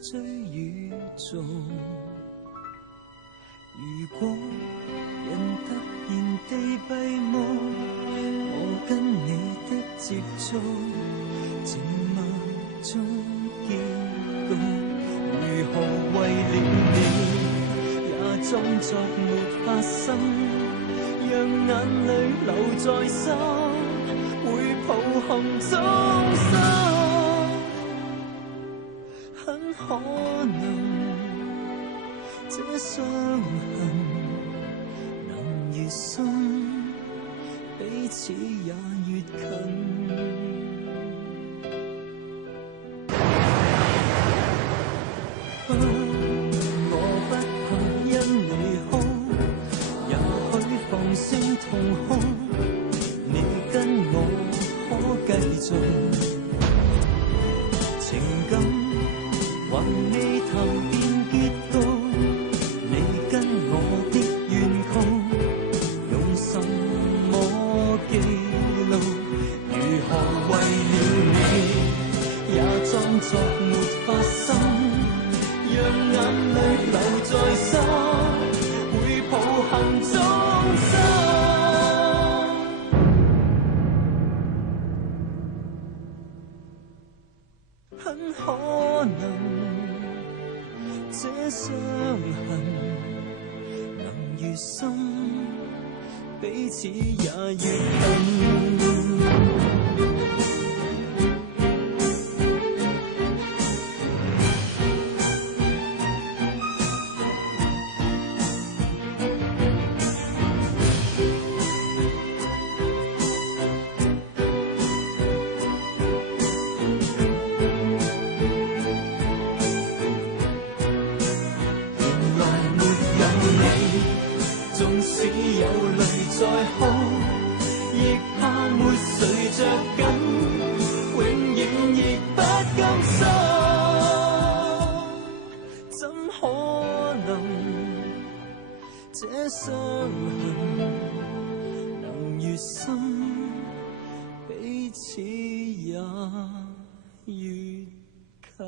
追與做。如果人突然地閉幕，我跟你的接觸，靜默中結局，如何為了你也裝作沒發生，讓眼淚留在心，會抱憾終生。很可能這傷痕能越深，彼此也越近。我不怕因你哭，也許放聲痛哭，你跟我可繼續情感還未談變結局，你跟我的怨曲用什麼記錄？如何為了你也裝作沒發生，讓眼淚留在心，會抱憾終生。很可能這傷痕能越深，彼此也越近。在哭，亦怕沒誰着緊，永遠亦不甘心。怎可能這傷痕能越深，彼此也越近？